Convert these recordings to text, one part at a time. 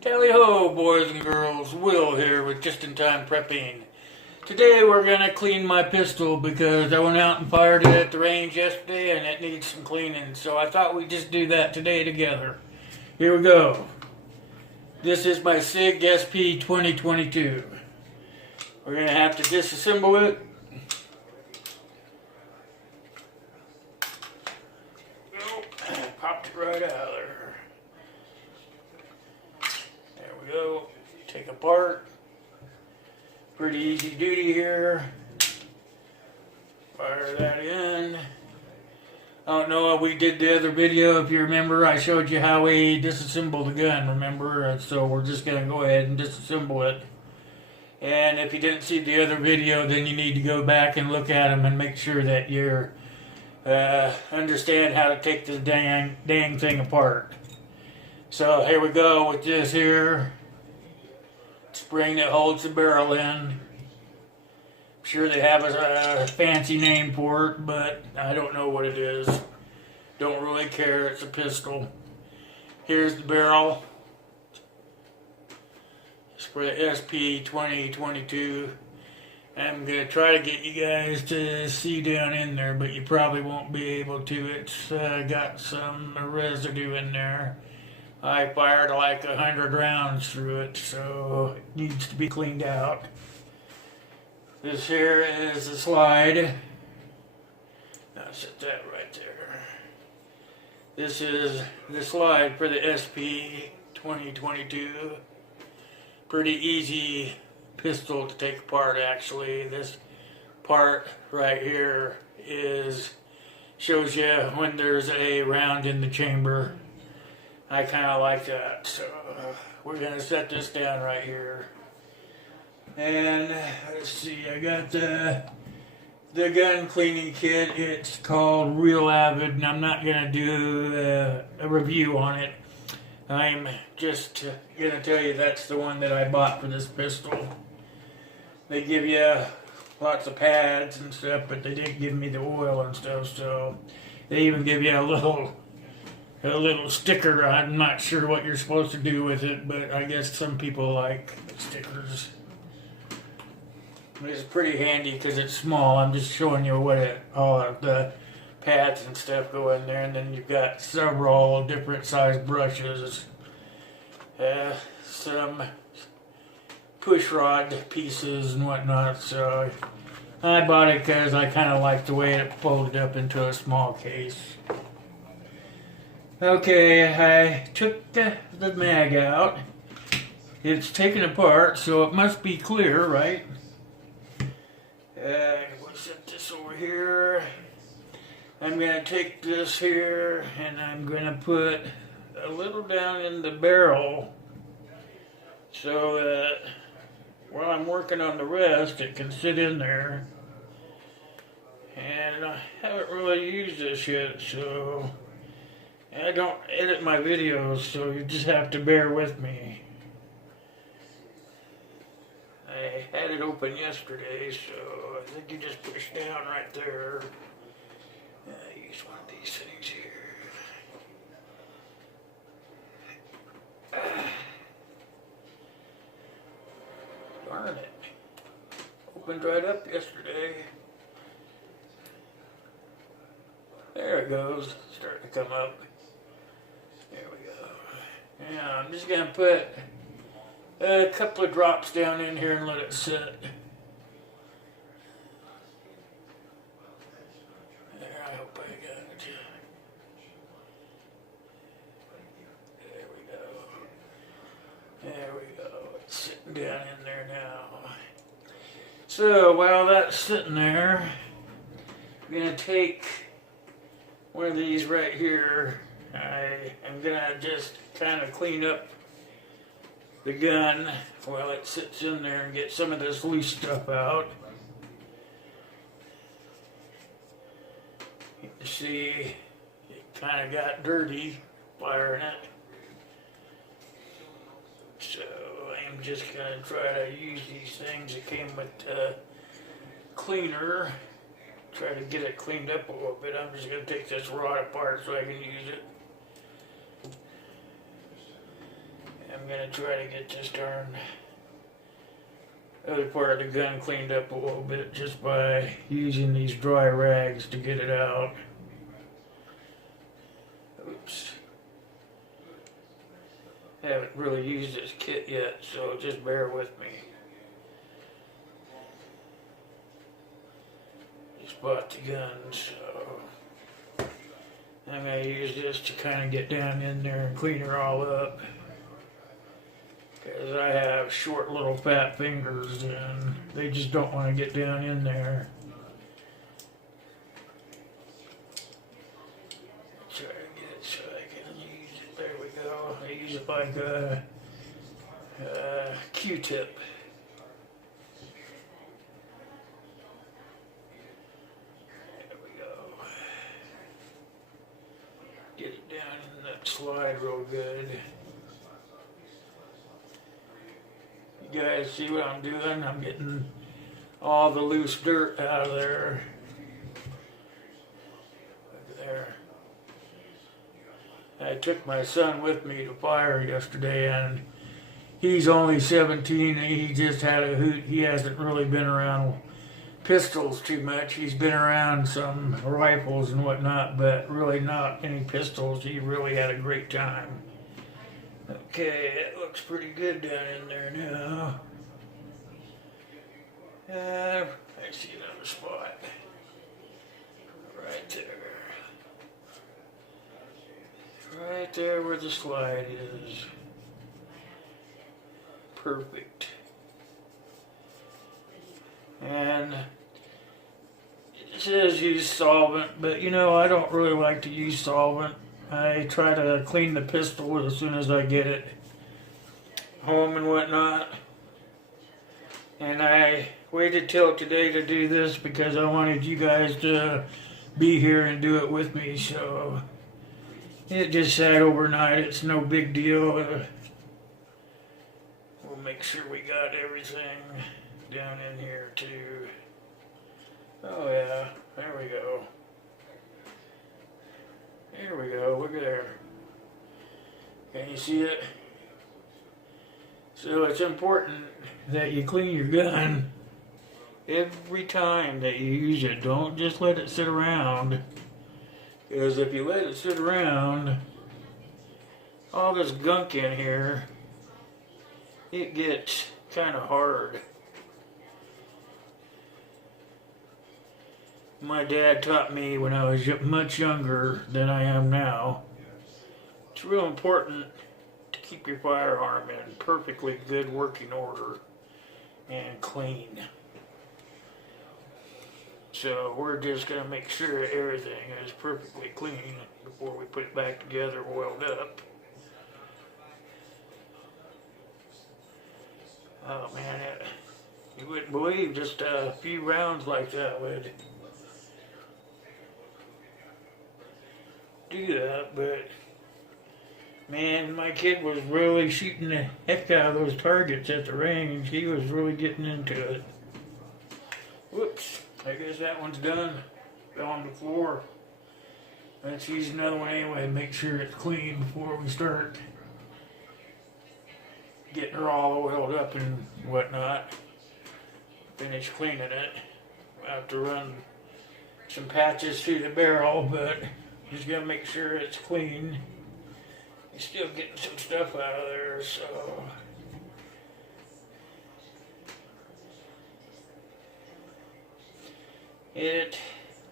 Tally ho, boys and girls, Will here with Just-in-Time Prepping. Today we're going to clean my pistol because I went out and fired it at the range yesterday and it needs some cleaning. So I thought we'd just do that today together. Here we go. This is my Sig 2022. We're going to have to disassemble it. Oh, popped it right out of there. There we go. Take apart. Pretty easy duty here. Fire that in. I don't know how we did the other video. If you remember, I showed you how we disassemble the gun, remember? So we're just going to go ahead and disassemble it. And if you didn't see the other video, then you need to go back and look at them and make sure that you understand how to take this dang thing apart. So here we go with this here. Spring that holds the barrel in. I'm sure they have a fancy name for it, but I don't know what it is. Don't really care, it's a pistol. Here's the barrel. It's for the SP 2022. I'm going to try to get you guys to see down in there, but you probably won't be able to. It's got some residue in there. I fired like 100 rounds through it, so it needs to be cleaned out. This here is the slide. I'll set that right there. This is the slide for the SP 2022. Pretty easy pistol to take apart, actually. This part right here shows you when there's a round in the chamber. I kind of like that, so we're going to set this down right here. And let's see, I got the gun cleaning kit. It's called Real Avid, and I'm not going to do a review on it. I'm just going to tell you that's the one that I bought for this pistol. They give you lots of pads and stuff, but they didn't give me the oil and stuff, so they even give you a little sticker. I'm not sure what you're supposed to do with it, but I guess some people like stickers. It's pretty handy because it's small. I'm just showing you what all of the pads and stuff go in there, and then you've got several different sized brushes, some push rod pieces and whatnot. So I bought it because I kind of like the way it folded up into a small case. Okay, I took the mag out. It's taken apart, so it must be clear, right? We'll set this over here. I'm going to take this here and I'm going to put a little down in the barrel so that while I'm working on the rest, it can sit in there. And I haven't really used this yet, so I don't edit my videos, so you just have to bear with me. I had it open yesterday, so I think you just push down right there. Use one of these things here. Darn it. Opened right up yesterday. There it goes. Starting to come up. There we go. Yeah, I'm just going to put a couple of drops down in here and let it sit. There, I hope I got it. There we go. There we go. It's sitting down in there now. So while that's sitting there, I'm going to take one of these right here. I am going to just kind of clean up the gun while it sits in there and get some of this loose stuff out. You can see it kind of got dirty firing it. So I'm just going to try to use these things that came with the cleaner. Try to get it cleaned up a little bit. I'm just going to take this rod apart so I can use it. I'm gonna try to get this darn other part of the gun cleaned up a little bit just by using these dry rags to get it out. Oops. Haven't really used this kit yet, so just bear with me. Just bought the gun, so I'm going to use this to kind of get down in there and clean her all up. Because I have short little fat fingers and they just don't want to get down in there. Try to get it so I can use it. There we go. I use it like a Q-tip. There we go. Get it down in that slide real good. You guys see what I'm doing? I'm getting all the loose dirt out of there. Look there. I took my son with me to fire yesterday, and he's only 17 and he just had a hoot. He hasn't really been around pistols too much. He's been around some rifles and whatnot, but really not any pistols. He really had a great time. Okay, it looks pretty good down in there now. I see another spot. Right there. Right there where the slide is. Perfect. And it says use solvent, but you know, I don't really like to use solvent. I try to clean the pistol as soon as I get it home and whatnot. And I waited till today to do this because I wanted you guys to be here and do it with me. So it just sat overnight. It's no big deal. We'll make sure we got everything down in here too. Oh yeah, there we go. There we go, look at there. Can you see it? So it's important that you clean your gun every time that you use it. Don't just let it sit around. Because if you let it sit around, all this gunk in here, it gets kind of hard. My dad taught me when I was much younger than I am now. It's real important to keep your firearm in perfectly good working order and clean. So we're just going to make sure everything is perfectly clean before we put it back together oiled up. Oh man, you wouldn't believe just a few rounds like that would do that, but man, my kid was really shooting the heck out of those targets at the range. He was really getting into it. Whoops, I guess that one's done. Fell on the floor. Let's use another one anyway and make sure it's clean before we start getting her all oiled up and whatnot. Finish cleaning it. I have to run some patches through the barrel, but just gotta make sure it's clean. You're still getting some stuff out of there, so it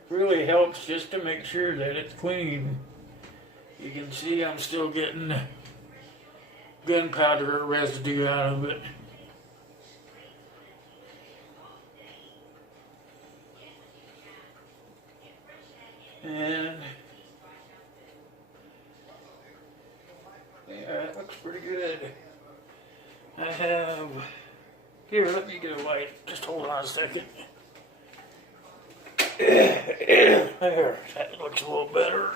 really helps just to make sure that it's clean. You can see I'm still getting gunpowder residue out of it. And yeah, it looks pretty good. I have, here, let me get a light. Just hold on a second. There, that looks a little better.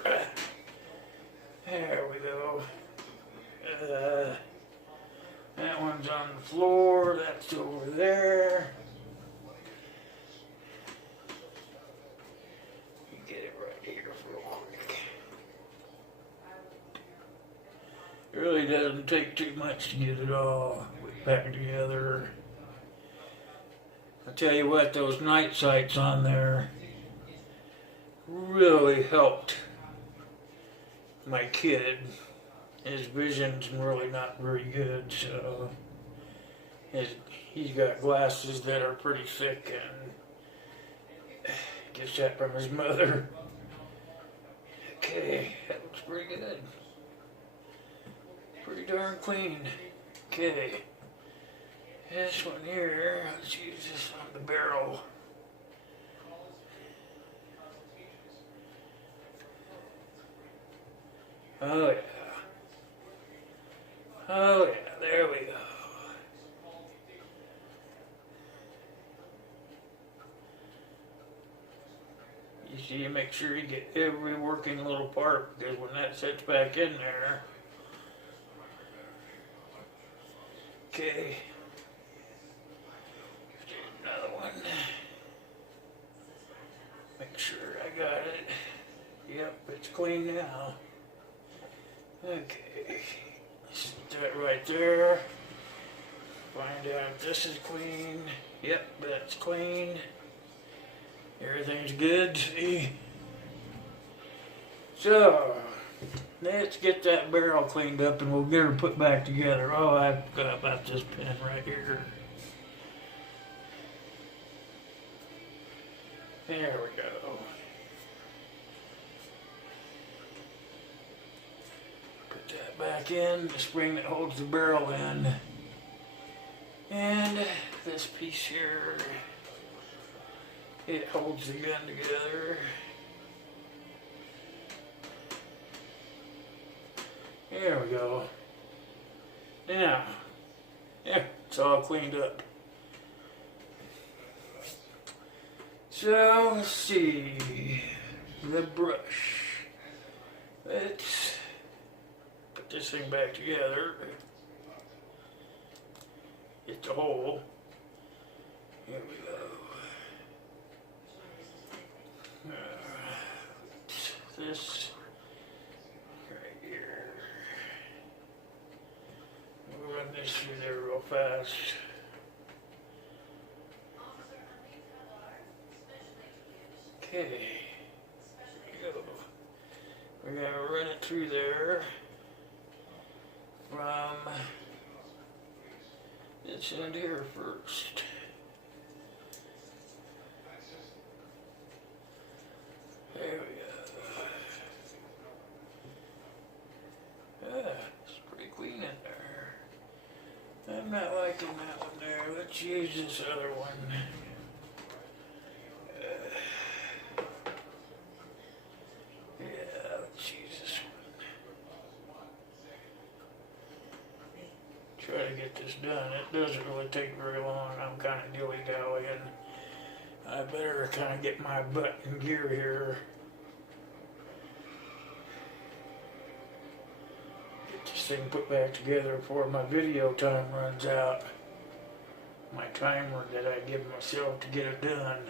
There we go. That one's on the floor, that's over there. You get it right here real quick. It really doesn't take too much to get it all back together. I tell you what, those night sights on there really helped my kid. His vision's really not very good, so he's got glasses that are pretty thick, and gets that from his mother. Okay, that looks pretty good. Pretty darn clean. Okay, this one here, let's use this on the barrel. Oh yeah. Oh yeah, there we go. You see, you make sure you get every working little part, because when that sets back in there. Okay. Do another one. Make sure I got it. Yep, it's clean now. Okay. Set that right there. Find out if this is clean. Yep, that's clean. Everything's good, see? So, let's get that barrel cleaned up and we'll get her put back together. Oh, I forgot about this pin right here. There we go. Put that back in, the spring that holds the barrel in. And this piece here, it holds the gun together. There we go. Now, yeah, it's all cleaned up. So, let's see, the brush. Let's put this thing back together. Get the hole. Here we go. This right here. We'll run this through there real fast. Okay. Go. We're gonna run it through there from this end here first. There we go. Yeah, it's pretty clean in there. I'm not liking that one there. Let's use this other one. Yeah, let's use this one. Try to get this done. It doesn't really take very long. I'm kind of dilly-dallying. I better kind of get my butt in gear here. Get this thing put back together before my video time runs out. My timer that I give myself to get it done.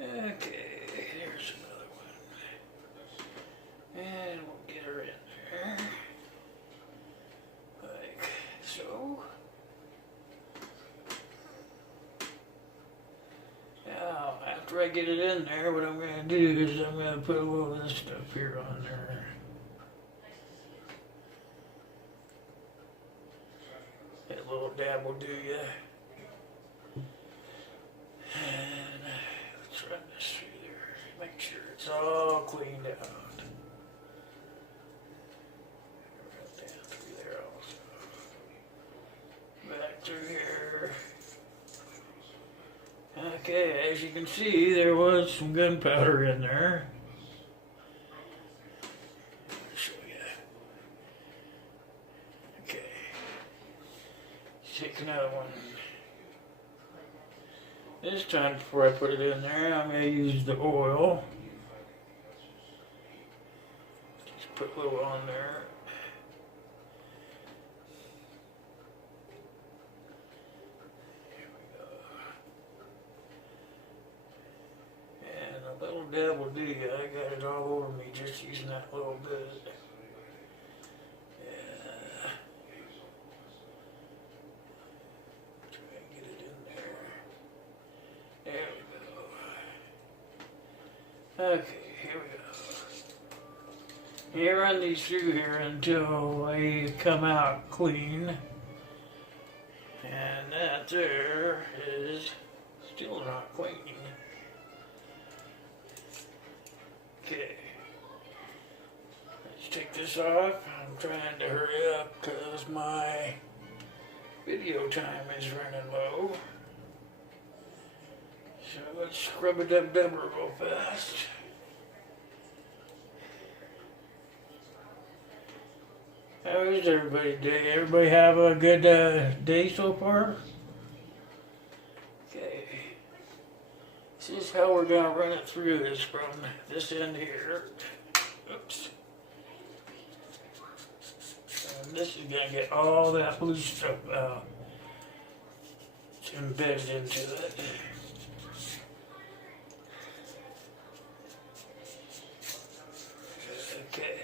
Okay, there's another one. And we'll get her in there. Like so. Now, after I get it in there, what I'm going to do is I'm going to put a little of this stuff here on there. That little dab will do ya. And let's run this through there. Make sure it's all cleaned out. Run down through there also. Back through here. Okay, as you can see, there was some gunpowder in there. I'll show you. Okay. Take another one. This time, before I put it in there, I'm going to use the oil. Just put a little on there. Here we go. And a little devil, do you? I got it all over me just using that little bit. Yeah. Try and get it in there. There we go. Okay, here we go. You run these through here until they come out clean. And that there is still not clean. Okay. Let's take this off. I'm trying to hurry up because my video time is running low. So let's scrub it up real fast. How is everybody's day? Everybody have a good day so far? Okay. This is how we're going to run it through this from this end here. Oops. And this is going to get all that blue stuff out. It's embedded into it. Okay.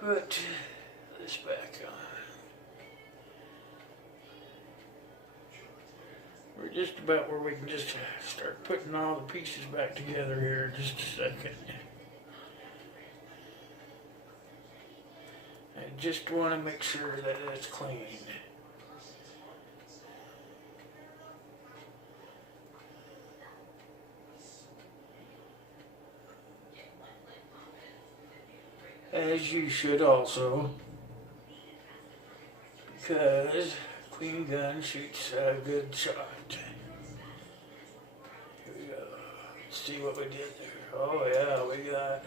Put this back on. We're just about where we can just start putting all the pieces back together here in just a second. I just want to make sure that it's clean. As you should also, because clean gun shoots a good shot. Here we go. Let's see what we did there. Oh yeah, we got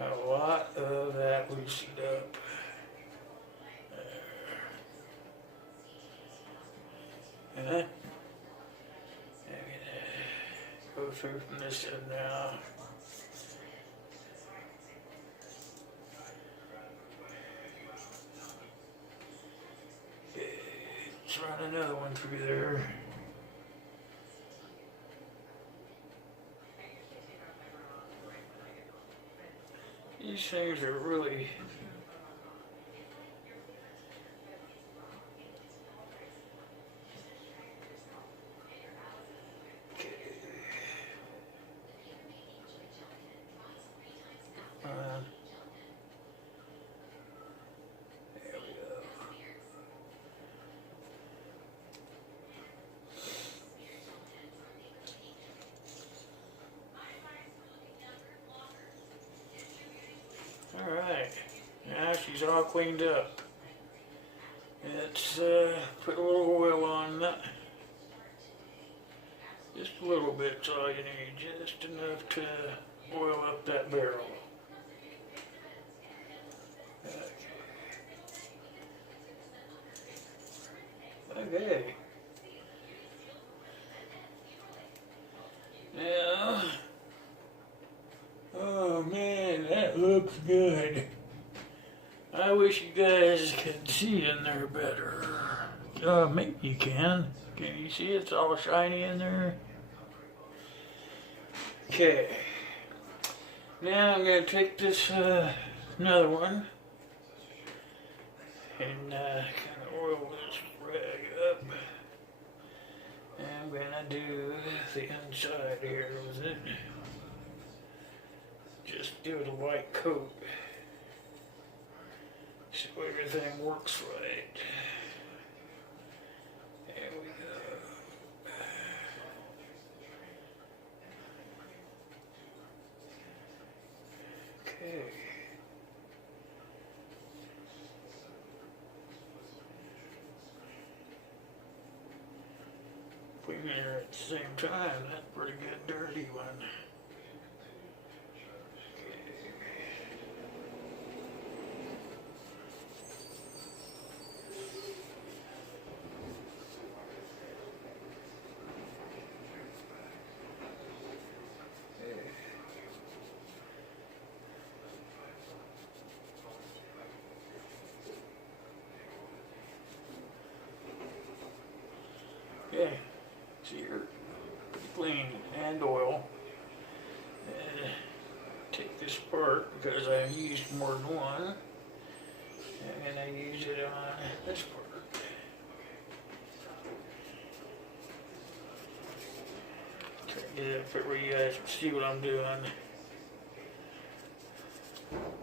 a lot of that loosened up. There. Go through from this end now. Okay, let's run another one through there. These things are really Alright, now she's all cleaned up. Let's put a little oil on that. Just a little bit's all you need, just enough to oil up that barrel. Okay. Now, oh man, that looks good. I wish you guys could see in there better. Maybe you can. Can you see it's all shiny in there? Okay. Now I'm going to take this, another one, and kind of oil this rag up. And I'm going to do the inside here with it. Just do it a light coat so everything works right. There we go. Okay. Clean there at the same time. That's a pretty good dirty one. clean and oil. And take this part because I used more than one, and I use it on this part. Try to get it up where you guys can see what I'm doing.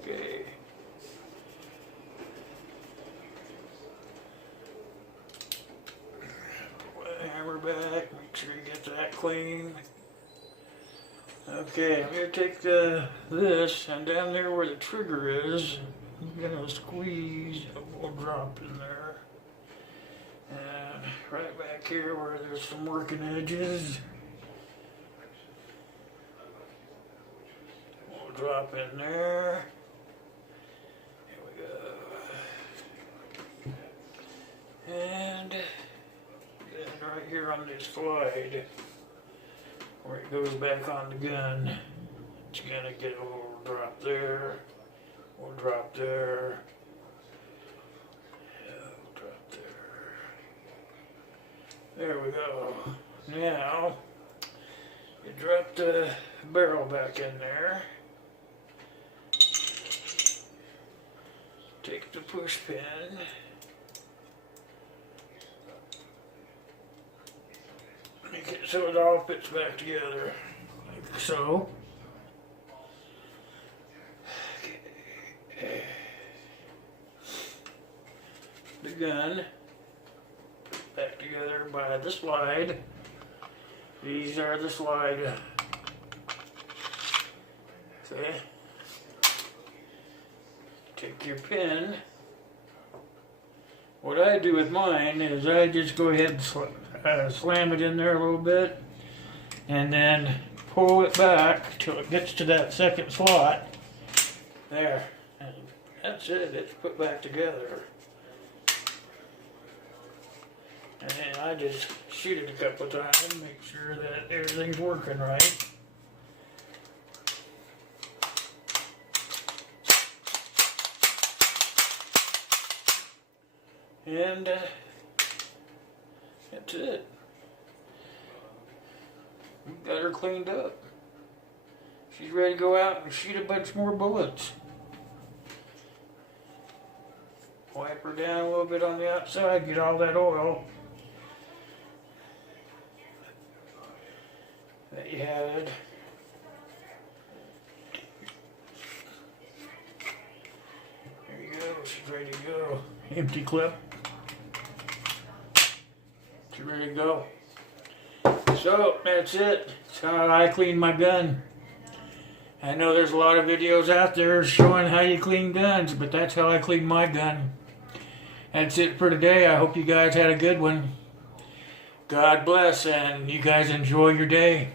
Okay. Put the hammer back, make sure you get that clean. Okay, I'm going to take this, and down there where the trigger is, I'm going to squeeze a little drop in there. And right back here where there's some working edges, we'll drop in there. Here we go. And then right here on this slide, where it goes back on the gun, it's gonna get a little drop there, we'll drop there, yeah, we'll drop there. There we go. Now, you drop the barrel back in there, take the push pin, make it so it all fits back together, like so. Okay. The gun put back together by the slide. These are the slide. Okay. Take your pin. What I do with mine is I just go ahead and slam it in there a little bit, and then pull it back till it gets to that second slot. There. And that's it. It's put back together. And then I just shoot it a couple of times and make sure that everything's working right. And that's it. We got her cleaned up. She's ready to go out and shoot a bunch more bullets. Wipe her down a little bit on the outside, get all that oil that you had. There you go, she's ready to go. Empty clip. She's ready to go. So, that's it. That's how I clean my gun. I know there's a lot of videos out there showing how you clean guns, but that's how I clean my gun. That's it for today. I hope you guys had a good one. God bless, and you guys enjoy your day.